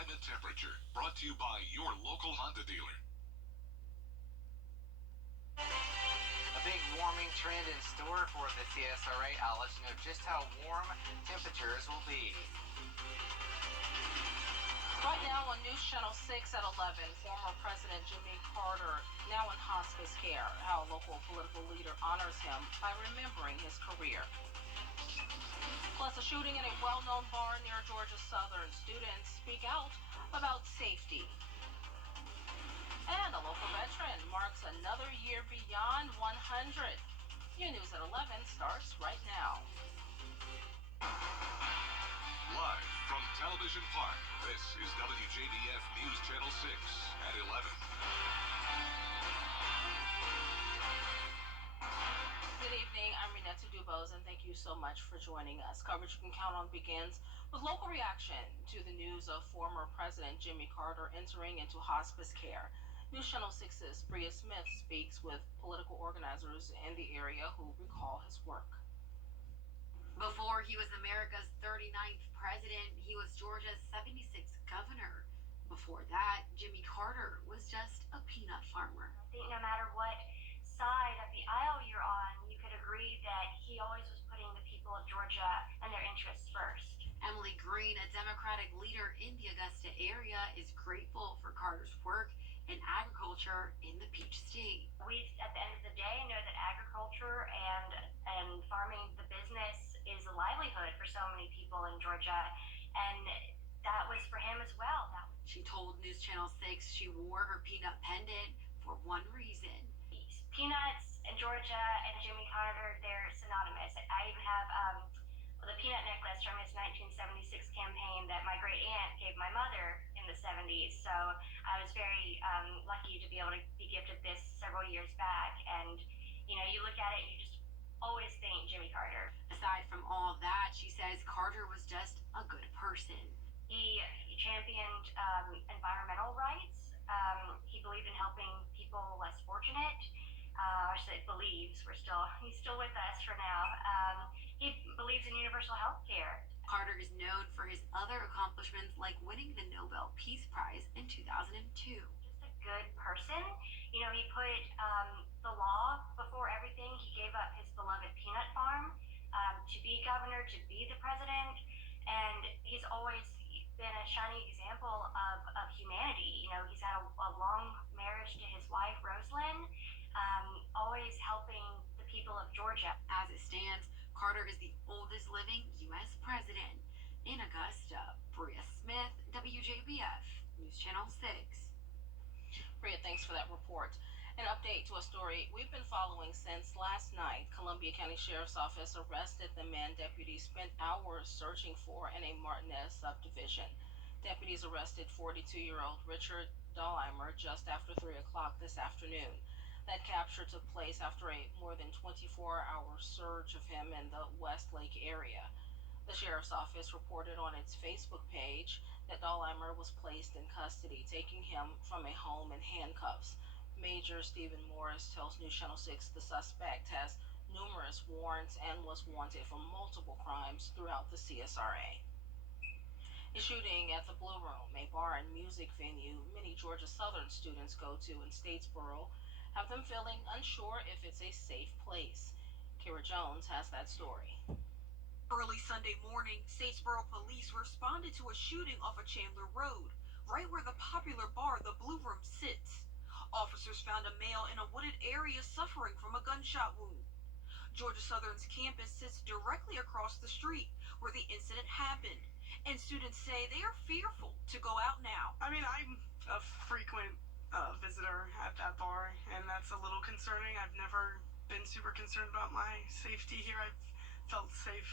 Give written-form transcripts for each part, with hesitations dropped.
time and temperature. Brought to you by your local Honda dealer. A big warming trend in store for the CSRA. I'll let you know just how warm temperatures will be. Right now on News Channel 6 at 11, former President Jimmy Carter now in hospice care. How a local political leader honors him by remembering his career. Plus, a shooting in a well-known bar near Georgia Southern. Students speak out about safety. And a local veteran marks another year beyond 100. Your News at 11 starts right now. Live from Television Park, this is Wjbf News Channel 6 at 11. Good evening, I'm Renetta Dubose, and thank you so much for joining us. Coverage you can count on begins with local reaction to the news of former President Jimmy Carter entering into hospice care. News Channel 6's Bria Smith speaks with political organizers in the area who recall his work. Before he was America's 39th president, he was Georgia's 76th governor. Before that, Jimmy Carter was just a peanut farmer. I think no matter what side of the aisle you're on, you could agree that he always was putting the people of Georgia and their interests first. Emily Green, a Democratic leader in the Augusta area, is grateful for Carter's work in agriculture in the Peach State. We, at the end of the day, know that agriculture and farming, the business, is a livelihood for so many people in Georgia, and that was for him as well. She told News Channel 6 she wore her peanut pendant for one reason. Peanuts and Georgia and Jimmy Carter, they're synonymous. I even have the peanut necklace from his 1976 campaign that my great aunt gave my mother in the 70s. So I was very lucky to be able to be gifted this several years back. And, you know, you look at it, you just always think Jimmy Carter. Aside from all that, she says Carter was just a good person. He championed environmental rights. He believed in helping people less fortunate. Believes he's still with us for now. He believes in universal health care. Carter is known for his other accomplishments like winning the Nobel Peace Prize in 2002. Just a good person. You know, he put the law before everything. He gave up his beloved peanut farm to be governor, to be the president, and he's always been a shining example of humanity. You know, he's had a long marriage to his wife, Rosalind, always helping the people of Georgia. As it stands, Carter is the oldest living U.S. president. In Augusta, Bria Smith, WJBF, News Channel 6. Bria, thanks for that report. An update to a story we've been following since last night. Columbia County Sheriff's Office arrested the man deputies spent hours searching for in a Martinez subdivision. Deputies arrested 42-year-old Richard Dahlheimer just after 3 o'clock this afternoon. That capture took place after a more than 24-hour search of him in the Westlake area. The Sheriff's Office reported on its Facebook page that Dahlheimer was placed in custody, taking him from a home in handcuffs. Major Stephen Morris tells News Channel 6 the suspect has numerous warrants and was wanted for multiple crimes throughout the CSRA. A shooting at the Blue Room, a bar and music venue many Georgia Southern students go to in Statesboro, have them feeling unsure if it's a safe place. Kira Jones has that story. Early Sunday morning, Statesboro police responded to a shooting off of Chandler Road, right where the popular bar, the Blue Room, sits. Officers found a male in a wooded area suffering from a gunshot wound. Georgia Southern's campus sits directly across the street where the incident happened, and students say they are fearful to go out now. I mean, I'm a frequent visitor at that bar, and that's a little concerning. I've never been super concerned about my safety here. I've felt safe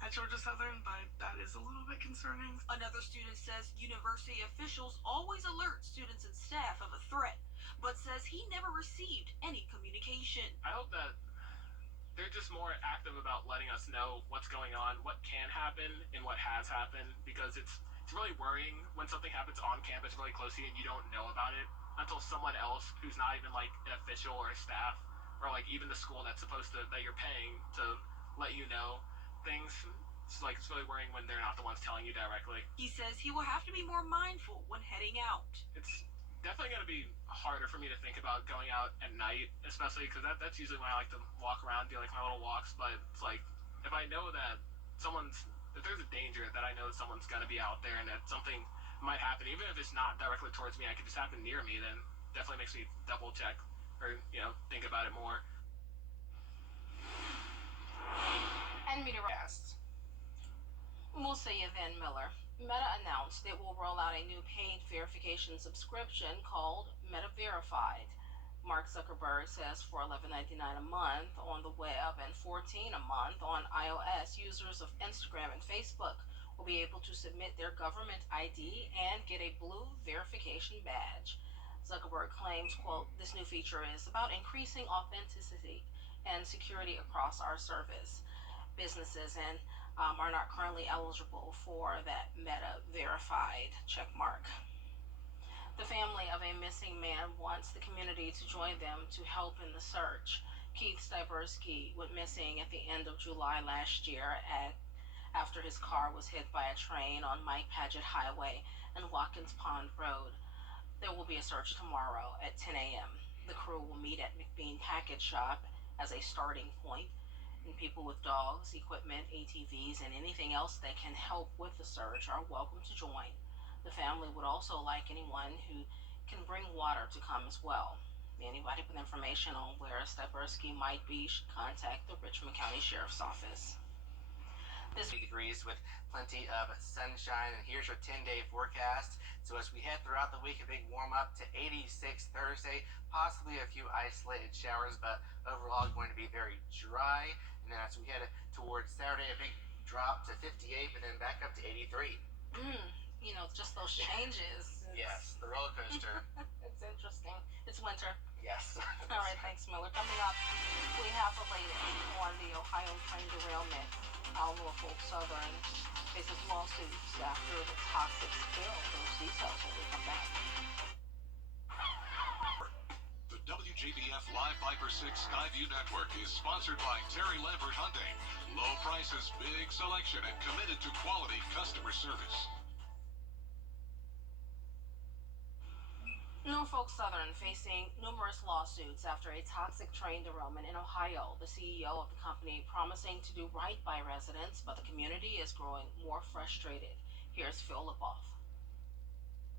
at Georgia Southern, but that is a little bit concerning. Another student says university officials always alert students and staff of a threat, but says he never received any communication. I hope that they're just more active about letting us know what's going on, what can happen, and what has happened, because it's really worrying when something happens on campus really close to you and you don't know about it until someone else who's not even like an official or a staff or like even the school that's supposed to, that you're paying to let you know things. it's really worrying when they're not the ones telling you directly. He says he will have to be more mindful when heading out. It's definitely going to be harder for me to think about going out at night, especially because that's usually when I like to walk around, do like my little walks. But it's like, if I know that if there's a danger that I know someone's going to be out there and that something might happen, even if it's not directly towards me, I could just happen near me, then definitely makes me double check or, think about it more. And meteorologists. We'll see you then, Miller. Meta announced it will roll out a new paid verification subscription called Meta Verified. Mark Zuckerberg says for $11.99 a month on the web and $14 a month on iOS, users of Instagram and Facebook will be able to submit their government ID and get a blue verification badge. Zuckerberg claims, quote, this new feature is about increasing authenticity and security across our service. Businesses are not currently eligible for that Meta Verified checkmark. The family of a missing man wants the community to join them to help in the search. Keith Styberski went missing at the end of July last year after his car was hit by a train on Mike Paget Highway and Watkins Pond Road. There will be a search tomorrow at 10 a.m. The crew will meet at McBean Package Shop as a starting point. And people with dogs, equipment, ATVs, and anything else that can help with the search are welcome to join. The family would also like anyone who can bring water to come as well. Anybody with information on where Styberski might be should contact the Richmond County Sheriff's Office. This degrees with plenty of sunshine, and here's your 10-day forecast. So as we head throughout the week, a big warm up to 86 Thursday, possibly a few isolated showers, but overall going to be very dry. And then as we head towards Saturday, a big drop to 58, but then back up to 83. Just those changes. Yes, the roller coaster. It's interesting. It's winter. Yes. All right, thanks, Miller. Coming up, we have the latest on the Ohio train derailment. Norfolk Southern faces lawsuits after the toxic spill. Those details when we come back. The WJBF Live Viper 6 Skyview Network is sponsored by Terry Lambert Hyundai. Low prices, big selection, and committed to quality customer service. Norfolk Southern facing numerous lawsuits after a toxic train derailment in Ohio. The CEO of the company promising to do right by residents, but the community is growing more frustrated. Here's Phil Lipoff.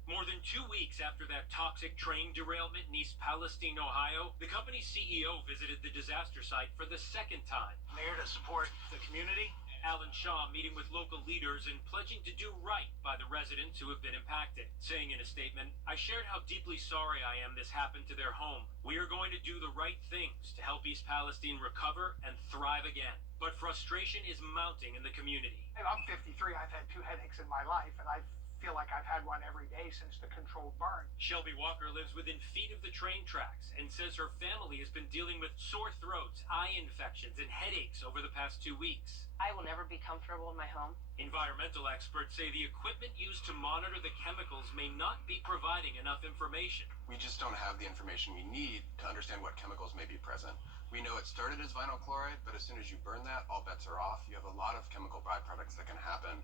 More than 2 weeks after that toxic train derailment in East Palestine, Ohio, the company's CEO visited the disaster site for the second time. I'm here to support the community. Alan Shaw meeting with local leaders and pledging to do right by the residents who have been impacted, saying in a statement, I shared how deeply sorry I am this happened to their home. We are going to do the right things to help East Palestine recover and thrive again. But frustration is mounting in the community. I'm 53. I've had 2 headaches in my life, and I feel like I've had one every day since the controlled burn. Shelby Walker lives within feet of the train tracks and says her family has been dealing with sore throats, eye infections, and headaches over the past 2 weeks. I will never be comfortable in my home. Environmental experts say the equipment used to monitor the chemicals may not be providing enough information. We just don't have the information we need to understand what chemicals may be present. We know it started as vinyl chloride, but as soon as you burn that, all bets are off. You have a lot of chemical byproducts that can happen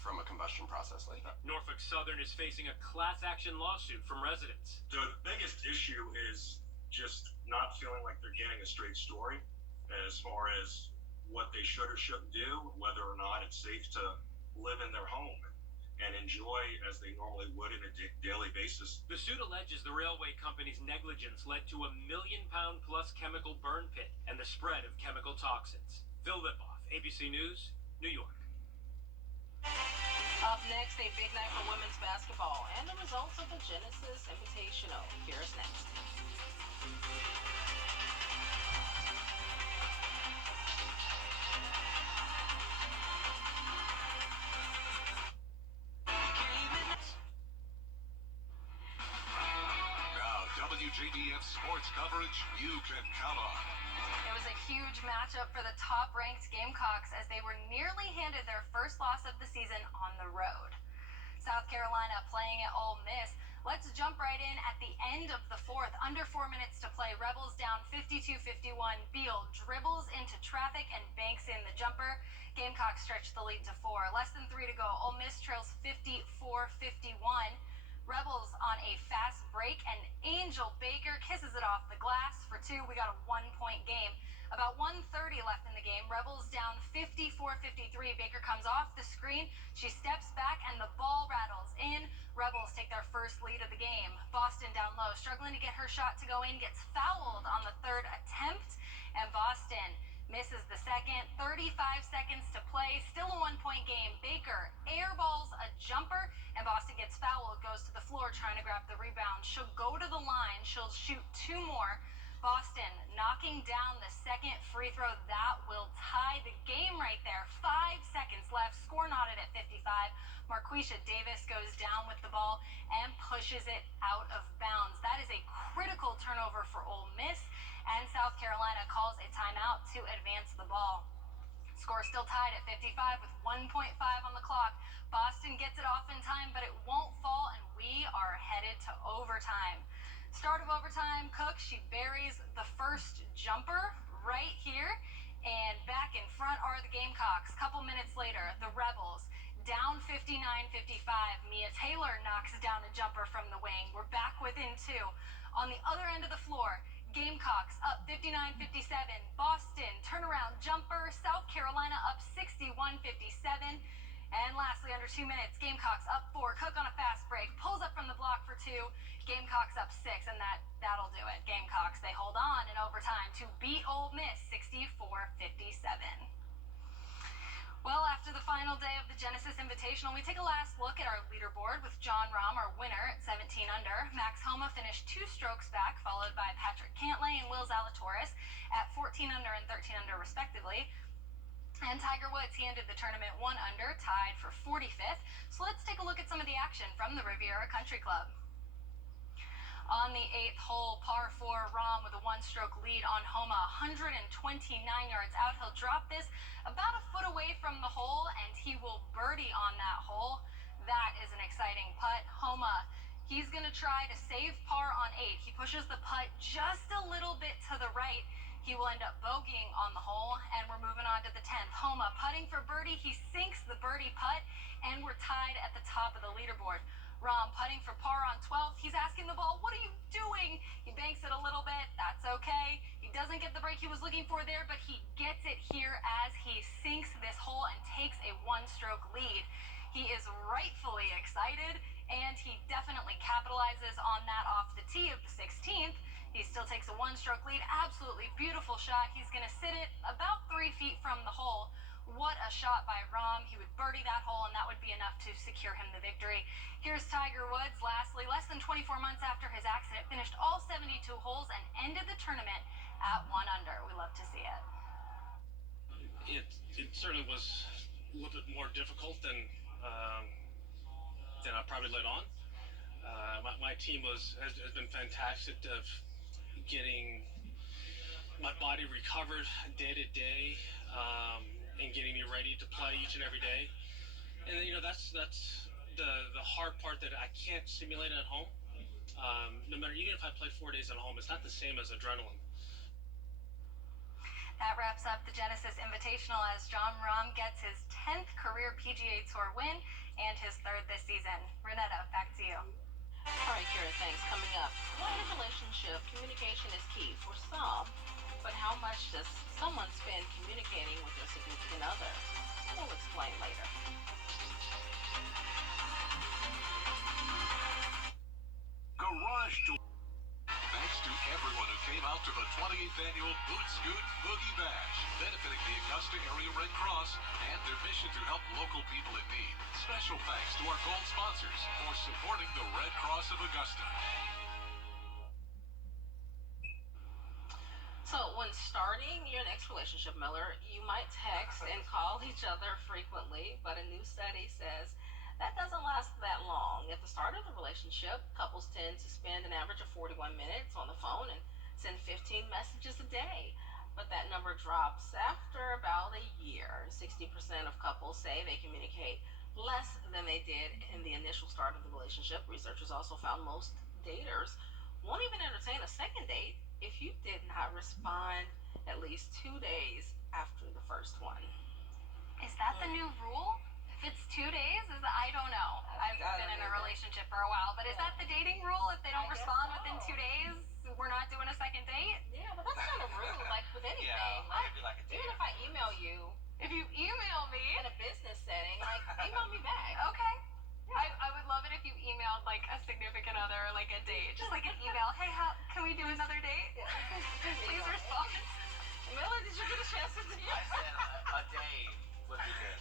from a combustion process like that. Norfolk Southern is facing a class action lawsuit from residents. The biggest issue is just not feeling like they're getting a straight story as far as what they should or shouldn't do, whether or not it's safe to live in their home and enjoy as they normally would in a daily basis. The suit alleges the railway company's negligence led to a 1 million pound plus chemical burn pit and the spread of chemical toxins. Phil Lipoff, ABC News, New York. Up next, a big night for women's basketball and the results of the Genesis Invitational. Here's next. Now, WJBF sports coverage you can count on. It was a huge matchup for the top-ranked Gamecocks as they were nearly handed their first loss of the season on the road. South Carolina playing at Ole Miss Let's jump right in at the end of the fourth. Under 4 minutes to play. Rebels down 52-51. Beal dribbles into traffic and banks in the jumper. Gamecocks stretch the lead to 4. Less than 3 to go. Ole Miss trails 54-51. Rebels on a fast break, and Angel Baker kisses it off the glass for 2. We got a 1-point game. About 1:30 left in the game. Rebels down 54-53. Baker comes off the screen. She steps back, and the ball rattles in. Rebels take their first lead of the game. Boston down low, struggling to get her shot to go in, gets fouled on the third attempt, and Boston misses the second. 35 seconds to play. Still a 1-point game. Baker airballs a jumper, and Boston gets fouled, goes to the floor trying to grab the rebound. She'll go to the line. She'll shoot 2 more. Boston knocking down the second free throw. That will tie the game right there. 5 seconds left. Score knotted at 55. Marquisha Davis goes down with the ball and pushes it out of bounds. That is a critical turnover for Ole Miss, and South Carolina calls a timeout to advance the ball. Score still tied at 55 with 1.5 on the clock. Boston gets it off in time, but it won't fall, and we are headed to overtime. Start of overtime, Cook, she buries the first jumper right here, and back in front are the Gamecocks. Couple minutes later, the Rebels down 59-55. Mia Taylor knocks down a jumper from the wing. We're back within 2. On the other end of the floor, Gamecocks up 59-57. Boston turnaround jumper. South Carolina up 61-57. And lastly, under 2 minutes, Gamecocks up 4. Cook on a fast break, pulls up from the block for 2. Gamecocks up 6, and that'll do it. Gamecocks, they hold on in overtime to beat Ole Miss 64-57. Well, after the final day of the Genesis Invitational, we take a last look at our leaderboard with John Rahm, our winner, at 17 under. Max Homa finished 2 strokes back, followed by Patrick Cantlay and Will Zalatoris at 14 under and 13 under, respectively. And Tiger Woods, he ended the tournament 1 under, tied for 45th. So let's take a look at some of the action from the Riviera Country Club. On the 8th hole, par 4, Rahm with a 1-stroke lead on Homa, 129 yards out. He'll drop this about a foot away from the hole, and he will birdie on that hole. That is an exciting putt. Homa, he's going to try to save par on 8. He pushes the putt just a little bit to the right. He will end up bogeying on the hole, and we're moving on to the 10th. Homa putting for birdie. He sinks the birdie putt, and we're tied at the top of the leaderboard. Rahm putting for par on 12th. He's asking the ball, what are you doing? He banks it a little bit. That's okay. He doesn't get the break he was looking for there, but he gets it here as he sinks this hole and takes a 1-stroke lead. He is rightfully excited, and he definitely capitalizes on that off the tee of the 16th. He still takes a 1-stroke lead. Absolutely beautiful shot. He's going to sit it about 3 feet from the hole. What a shot by Rahm. He would birdie that hole, and that would be enough to secure him the victory. Here's Tiger Woods, lastly, less than 24 months after his accident, finished all 72 holes and ended the tournament at 1 under. We love to see it. It certainly was a little bit more difficult than I probably let on. My team has been fantastic of getting my body recovered day to day, and getting me ready to play each and every day. And then, that's the hard part that I can't simulate at home. No matter, even if I played 4 days at home, it's not the same as adrenaline. That wraps up the Genesis Invitational as John Rahm gets his 10th career PGA Tour win and his 3rd this season. Renetta, back to you. All right, Kara, thanks. Coming up, why in a relationship, communication is key for some, but how much does someone spend communicating with their significant other? We'll explain later. Garage Door. Thanks to everyone who came out to the 28th annual Boot Scoot Boogie Bash, benefiting the Augusta Area Red Cross and their mission to help local people in need. Special thanks to our gold sponsors for supporting the Red Cross of Augusta. So when starting your next relationship, Miller, you might text and call each other frequently, but a new study says that doesn't last that long. At the start of the relationship, couples tend to spend an average of 41 minutes on the phone and send 15 messages a day. But that number drops after about a year. 60% of couples say they communicate less than they did in the initial start of the relationship. Researchers also found most daters won't even entertain a second date if you did not respond at least 2 days after the first one. Is that the new rule? If it's 2 days, I don't know. I've been in a relationship for a while, but is that the dating rule? If they don't respond within 2 days, we're not doing a second date? Yeah, but that's kind of rude. Like with anything, even if I email you, If you email me in a business setting, like email me back. okay. I would love it if you emailed like a significant other, like a date, just like an email. Hey, can we do another date? Please respond. Miller, did you get a chance to do I said a day would be good.